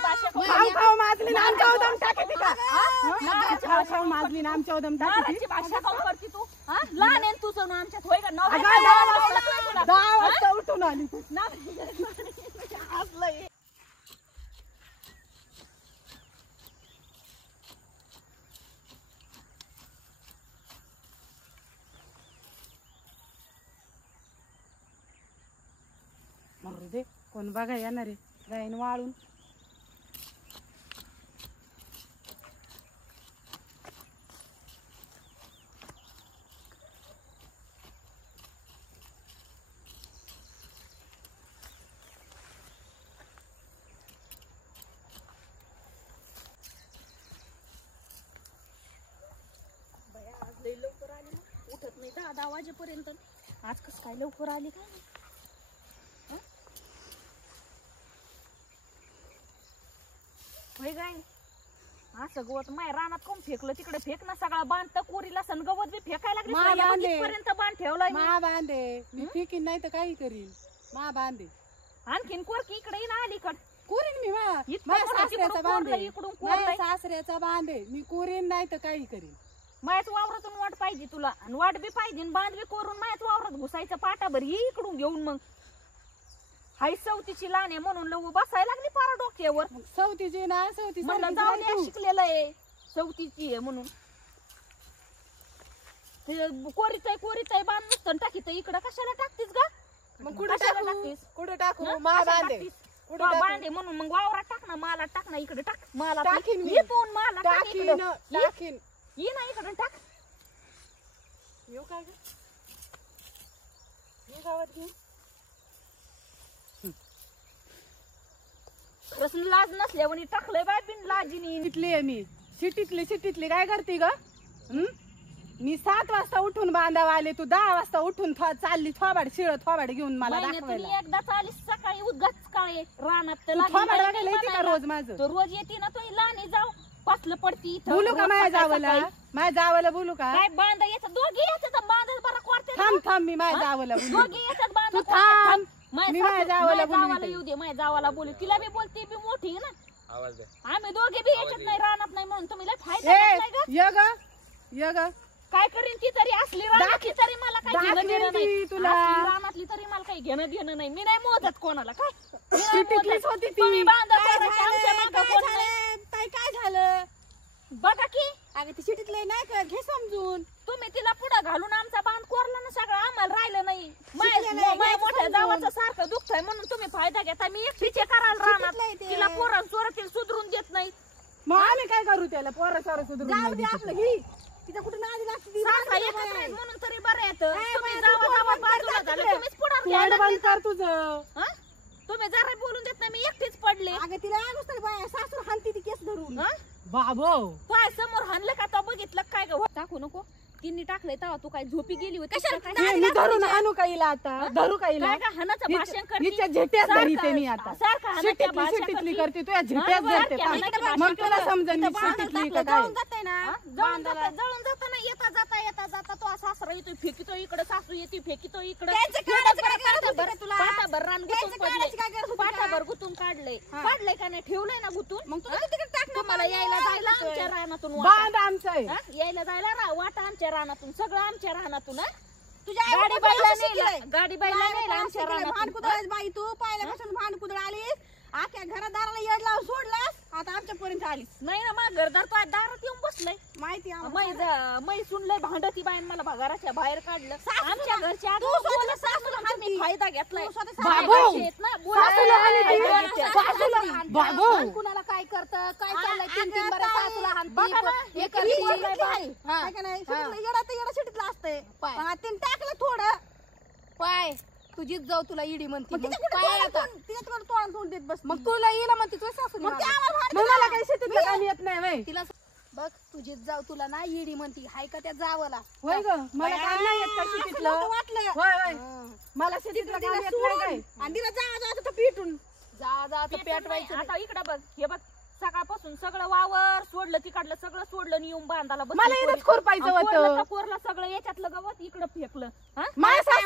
खाऊ माजली नाम चौदम टाकी का खाऊ माजली नाम चौदम टाकी भाषा काऊन करती तू लहान आहे तुझं ना आमच्यात होय का 10 वाजता उठून आली तू हसलंय मरू दे कोण बघा येणार आहे जाईन वाळून लवकर आली उठत नाही 10 वाजेपर्यंत आज कस काय लवकर आली काय काय असं गवत माय रानात कोण फेकलं तिकडे फेक ना सगळा बांध तर कोरीला सण गवत बी फेकायला लागली पर्यंत बांध ठेवलाय मा बांधे मी फेकीन नाही तर काही करीन मा बांधे आणखीन कोरकी इकडे ना अलीकड कोरीन मी माझ्या सासऱ्याचा बांधे माझ्या सासऱ्याचा बांधे मी कोरीन नाही तर काही करीन माझ्याच वावरातून वाट पाहिजे तुला आणि वाट बी पाहिजे बांध बी करून माझ्याच वावरात घुसायचं पाटाभर ये इकडून घेऊन मग हाय सवतीची लहान आहे म्हणून लवू बसायला लागली पारा डोक्यावर सवतीची ना सवती शिकलेलं आहे सवतीची आहे म्हणून कोरीच आहे बांध नुसतं टाकीत इकडं कशाला टाकतीस का मग कुठे टाकू मा बांधे बांधे म्हणून मग वावरात टाक ना मला टाक ना इकडे टाक मला टाकीन मला टाकीन ये ना इकडून टाक येऊ काय ये गावात घेऊन रसन लाज नसल्यावर टाकलंय बाय बिन लाजीनी तिथली आहे मी सिटीतली काय करते ग मी 7 वाजता उठून बांधावा आले तू 10 वाजता उठून चालली थोबाड शिळ थोबाड घेऊन मला दाखवायला एकदा चाली सकाळी उद्गाच काळे रानात रोज माझं रोज येते ना तो लहान जाऊ पासलं पडती बोलू का माझ्या जावाला बोलू का काय बांधा येतात दोघे येतात बांधत बरं करते थांब मी माझ्या जावाला दोघे येतात बांधा थांब माझ्या जावाला येऊ दे माझ्या जावाला बोलू तिला बी बोलते बी मोठी ना आवाज दे आम्ही दोघे बी याच्यात नाही रानात नाही म्हणून तुम्ही फायदा काय करीन ती तरी असली रानातली तरी मला काही घेणं देणं नाही तुला रानातली तरी मला काही घेणं देणं नाही मी नाही मोजत कोणाला काय झालं बघा की अगं ती सिटीतलं नाही का घे समजून तुम्ही तिला पुढे घालून आमचा बांध कोरला ना सगळं आम्हाला राहिलं नाही माझ्या मोठ्या जावाचं सारखं दुखतंय म्हणून तुम्ही फायदा घेता मी एकटीचे करायला राहणार तिला पोरं चोरतील सुधरून देत नाही मग आम्ही काय करू त्याला पोरं सारं सुधरून आपलं तिथं कुठे नादी लागते म्हणून तरी बरं येतं तुम्ही जावा बाजूला झालं तुम्हीच पुढे तुझं तुम्ही जरा बोलून देत नाही मी एकटीच पडले अगं तिला सासू हानती ती केस धरून बाबो काय समोर हाणलं का तो बघितलं काय ग टाकू नको तिने टाकलंय तेव्हा तू काय झोपी गेली होती मी धरून आणू काहीला आता धरू काहीला हानाचं भाषण करते झेट्याच धरते मी आता सिटीतली करते तुझ्या झेट्याच धरते मग तुला समजेल मी सिटीतली का काय जळून जाताना येता जाता तो सासरा येतो फेकितो इकडे सासू येते फेकितो इकडे पाटाभर रान पाटाभर गुतून काढलंय का नाही ठेवलंय ना गुतून मग तू तिकडे टाक ना मला यायला जायला आमच्या रानातून बांध आमचं यायला जायला वाटा आमच्या रानातून सगळं आमच्या रानातून तुझ्या गाडी बाईला नेला आमच्या रानातून भांडकुदळ बाई तू पहिल्यापासून भांडकुदळ आलीस आख्या घरादाराला येड लावून सोडलास आता आमच्यापर्यंत आलीस नाही ना मग घरदार तो दारात येऊन बसलंय माहिती मै सुनलंय भांडती बाईन मला भगाराच्या बाहेर काढलं आमच्या घरच्या फायदा घेतलाय कुणाला काय करत काय चाललंय सिटीतला असतंय तिने टाकलं थोडं पाय तुझीच जाऊ तुला इडी म्हणते तिच्याकडे तोंड तोंड देत बस मग तुला येईल म्हणते तुझ्या सासू मला काही शेतीतलं काम येत नाही वय तिला बघ तुझीच जाऊ तुला ना इडी म्हणती हाय का त्या जावला होय ग मला काम नाही येत का शेतीतलं वाटलं होय मला शेतीतलं काम येत नाही काय आणि तिला जा पिटून जा पेटवायचं आता इकडे बघ हे बघ सकाळपासून सगळं वावर सोडलं तिकडलं सगळं सोडलं येऊन बांधाला मला इथंच खोरपायचं होतं कोरला सगळं याच्यातलं गवत इकडं फेकलं माझ्या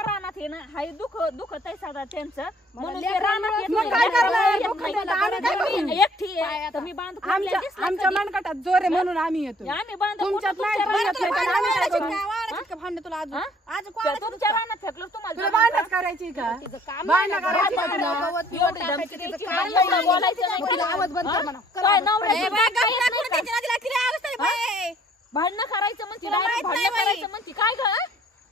रानात आहे ना हाय दुखत आहे सगळं त्यांचं म्हणून ते रानात मी एकटी आहे, तर मी बांध कोरलेला दिसला आमच्या कधी? मनगटात जोर आहे म्हणून आम्ही येतो आम्ही बांध तुमच्यात कोरलं, नाही तुमच्या कोरलं रानात नाही, आम्ही काय करू? भांडण तुला आज हा? आज तुमच्या रानात फेकलं तुम्हाला तुला जमलं का? भांडण करायची का काम भांडण करायची का तुला? एवढी धमकी द्यायची, काय एवढं बोलायचं नाही तिला का? आवाज बंद कर हा? म्हणा. काय नवऱ्याची ए, बात बागा, काय येत नाही कुठं का? त्याच्या नादीला किती आवाज तरी बाई. भांडणं करायचं म्हणते तुला direct माहित भांडणं नाही बाई. करायचं म्हणते काय ग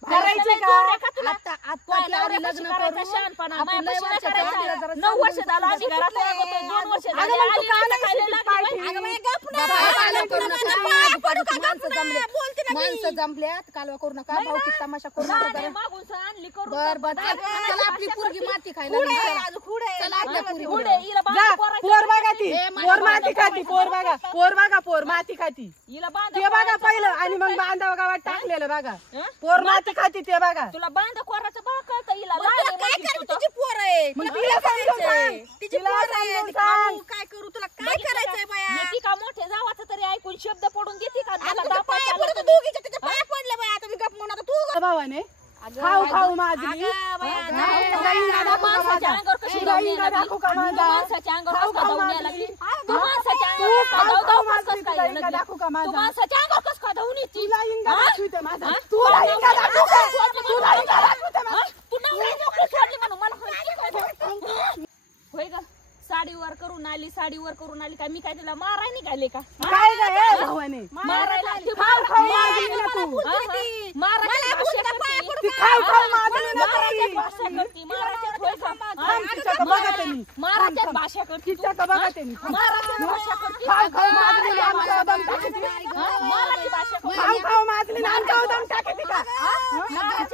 करायची नाही का? नवरा का तुला? आता काय आता आम्ही नवऱ्यापाशी लग्न करायचं करू शहाणपणा? आपण लय माझ्यापाशी नाही वर्षाचं करायचं. आपल्याला जरा 9 वर्ष समजून झालं आम्ही सांगायचं घरात नाही. वागवतोय, 2 वर्ष अगं झाली मग तू आली का नाही नाही खायला शिटीत लागली पाय बाई. ठेवी? अगं बाई, गप ना. बाबा, पाया करू पडू नका. नका, पाया पडू नका, माणसं गप ना. जमले. बोलते ना मी. माणसं जमल्यात कालवा करू नका नाही ना. भावकीत तमाशा करू लहान नका आहे, जरा. मागून सण आणली करून बर तर बर बरं. चला आपली पोरगी माती खायला पुढे लागली. आहे, चला. आज पुढे आहे. चला आपल्या पोरी पुढे हिला बांध जा कोरायचं पोर बघा नाही. ती ए, मला पोर माती बांधा खाती पोर बघा पोर माती खाती हिला बांध ते बघा कोरायचं पहिलं बघा. आणि मग बांधाव गावात टाकलेलं बघा हं? पोर माती खाती ते बघा तुला बांध कोराचं बघ कळतं हिला मग लहान तुला आहे काय म्हणते करायचं? तू तर. तिची पोर आहे. मग तुला तिला काय समजून करायचंय? सांग. तिची तिला पोर आहे. समजून ती खाऊ, सांग. काय करू तुला काय बघितलं करायचंय का? बाया? येते का मोठे जावाचं तरी ऐकून शब्द पडून देते का आता मला तुझ्या दापा पाया चालला पडतो, तुम्ही. दोघीच्या त्याच्या पाया पडल्या बाया. आता मी गप म्हणून आता तू भावाने अगं, खाऊ खाऊ अगं, माझी अगं, बाया, हा? नाही, तुला इंगा नाही, दाखवू का माणसाच्या माझा? अंगावर कशी तुला धावून इंगा यायला दाखवू का लागली? माझा? माणसाच्या अंगावर खाऊ कसं खाऊ धावून माझी. यायला लागली? हा, तू खाऊ माणसाच्या खाऊ अंगावर कसं खाऊ धाव- धाव माझी. कसं काय तुला यायला इंगा लागली? दाखवू का तू माझा? माणसाच्या अंगावर कसं काय धावून येते? तुला इंगा हा? दाखवते माझा हा? तुला इंगा दाखवू का? सोडली तुला म्हणून इंगा दाखवते हा? माझा. तू नवऱ्याची नोकरी सोडली म्हणून मला होय ग साडीवर करून आली काय मी काय तिला माराय निघाले का हा? काय ग हे भावाने मारायला ती खाऊ खाऊ माझी मारायला ना तू. हा, हा. मारायची भाषा करते. ती खाऊ खाऊ माझी हा? ना मारायची ती. भाषा करते, मारायची होय का? हा? थांब, तिच्याकडे बघते मी. मारायची थांब, भाषा करते तू. तिच्याकडे बघते मी. थांब. मारायची भाषा करते. खाऊ खाऊ माझी मारायची आमचा भाषा दम टाकते. करते. हा? मारायची भाषा करते. खाऊ खाऊ माझली ना आमच्या उदम टाकते का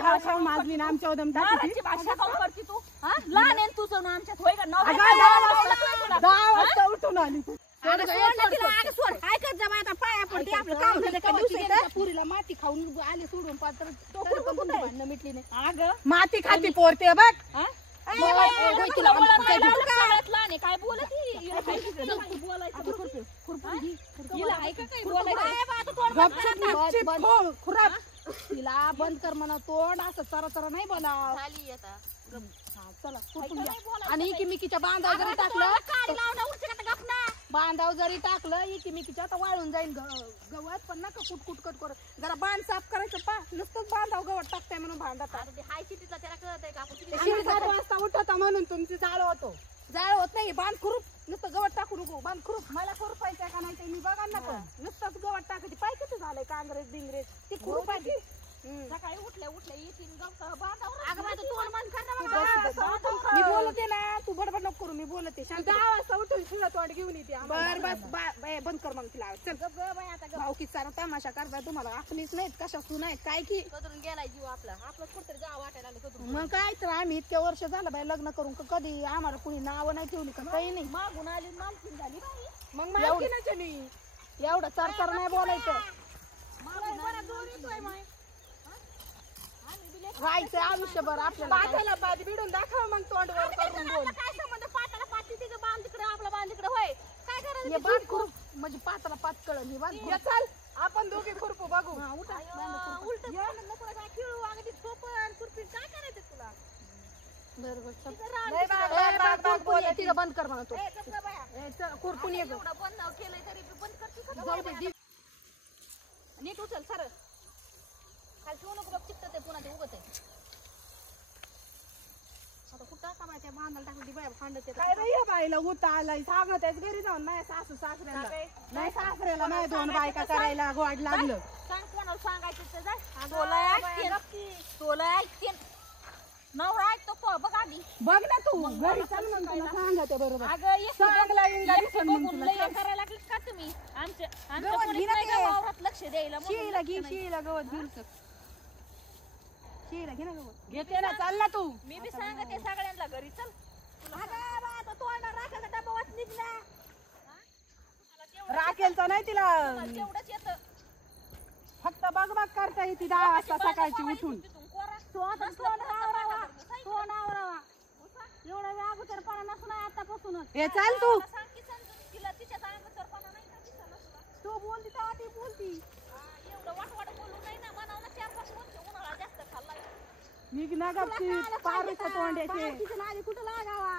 खाऊ खाऊ माझली ना आमच्या उदम टाकते मारायची भाषा काऊन करते तू हा? लहान आहे ना तुझं ना आमच्यात होय का अगं, नवऱ्याचं नाव ओळखलं नाही तुला. 10 वाजता उठून आली तू अगं, सोड तिला, अगं, सोड. ऐकत जा बाई, आता पाया पडते आपलं काम झालं का दिवशी त्या पुरीला माती खाऊन आली सोडून पात्र तरी पण तुमची भांडणं मिटली नाही. अगं माती खाती पोरते बघ हा? ए, बाई, ए, बाई, तुला तुला वळण काय नाही दिसतं लागलं का? सगळ्यात लहान आहे. काय बोलत ही? हिला काय दिसतं? काय बोलायचं बरं? हिला आहे का काही बोलायचं? ए, बाई, आता तोंड गप बंद चूप कर. निश्चित बंद- खो खुराप तिला बंद कर म्हणा तोंड असं चरा नाही बोला झाली आता. चला कुठून घ्या. आणि इकिमिकीच्या बांधाव जरी टाकलं बांधाव जरी टाकलं इकिमिकीच्या आता वाळून जाईल गवत पण नका कुटकुट कट कर जरा बांध साफ करायचं पा नुसतंच बांधाव गवत टाकताय म्हणून बांधतात हाय सिटीतला त्याला कळत आहे का आपण किती आम्ही 7 वाजता उठता म्हणून तुमची चाल होतो जाळ होत नाही बांध खुरूप नुसतं गवत टाकू नको बांध खुरूप मला खुरपायचं का नाही ते मी बघा ना पण नुसतंच गवत टाकायची पाय किती झालंय कांग्रेस बिंग्रेस ती खुरपायची सकाळी उठल्या येतील गवत बांधावर. अगं माझं तोंड बंद कर ना तू बाबा. बस, बस, बस. मी बोलते ना तू बडबड नको करू मी बोलते शांत 10 वाजता उठून शिळ तोंड घेऊन येते आम्हाला. बर बस बाय बंद कर मग तिला चल भावकीत सारा तमाशा करताय तुम्हाला आखलीच नाहीत कशा तू नाहीत काय की कदरून गेलाय जीव आपला आपलं कुठतरी जावं वाटायला लागलं कदरून. मग काय तर आम्ही इतक्या वर्ष झालं बाई लग्न करून का कधी आम्हाला कुणी नावं नाही ठेवली का काही नाही मागून आली मालकीन झाली बाई. मग मालकीनाच्या मी एवढं चरचर नाही बोलायचं राहायचं आयुष्यभर आपल्याला काय. पाठाला पाठ भिडून दाखव मग तोंड वर करून बोल काय संबंध पाटाला पाठी तिचं बांध तिकडे आपला बांध तिकडे होय काय करायचं हे बांध खुरूप म्हणजे पाताला पात कळलं हे बांध ये चल आपण दोघे खुरपू बघू उलट नको काय खेळू अगदी सोपं खुरपी काय करायचं तुला बरोबर चल. लय बाग, ए, बाग, बाग, खुरपून ये, बोलायची. तिला बंद कर म्हणा तो ए, कसलं बाया? चल, खुरपून ये गं. एवढं बंद केलंय तरी बी बंद करते का जाऊ दे दे. नीट उचल सर खाली ठेवू नको बघ चिकटत आहे पुन्हा ते उगत आहे आता कुठं का बाई त्या बांधाला टाकून ती बाया भांडत येतात. काय रे या बाईला उता आलाय सांगत आहेस घरी जाऊन नाही सासू सासऱ्याला नाही सासऱ्याला नाही 2 बायका करायला गोड लागलं सांग कोणाला सांगायचं ते जाय तोला ऐकते नवरा ऐकतो तो बघ आधी बघ ना तू घरी चल मग तुला सांगते बरोबर अगं एक चांगला इंगा दिसन मग बघून तुला लय करायला लागले का तुम्ही आमच्या गवत कोणीच घे ना नाही ते. का वावरात लक्ष द्यायला म्हणून शिळीला घे लक्ष नाही. शिळीला गवत घेऊन चल शिळीला घे ना गवत घेते ना चाल ना तू मी बी सांगते सगळ्यांना घरी चल अगं बा आता तोंडावर राखायचा डबा वाच निघला राखेलचं नाही तिला तेवढंच येतं फक्त बघ बघ करता येते 10 वाजता सकाळची उठून तिथून कोरा तोंड आवरावा एवढा वेळ अगोदरपणा नसून आतापासूनच हे चाल तू सांग की समजून तिला तिच्या अंगचरपणा नाही का दिसला सुद्धा तू बोलती तेव्हा ती बोलती एवढं वाटवाट बोलू नाही ना म्हणावं ना 4-5 वर्ष उन्हाळा जास्त खाल्ला निघ ना गपची पारूचं तोंड याचे तिच्या नादी कुठं लागावा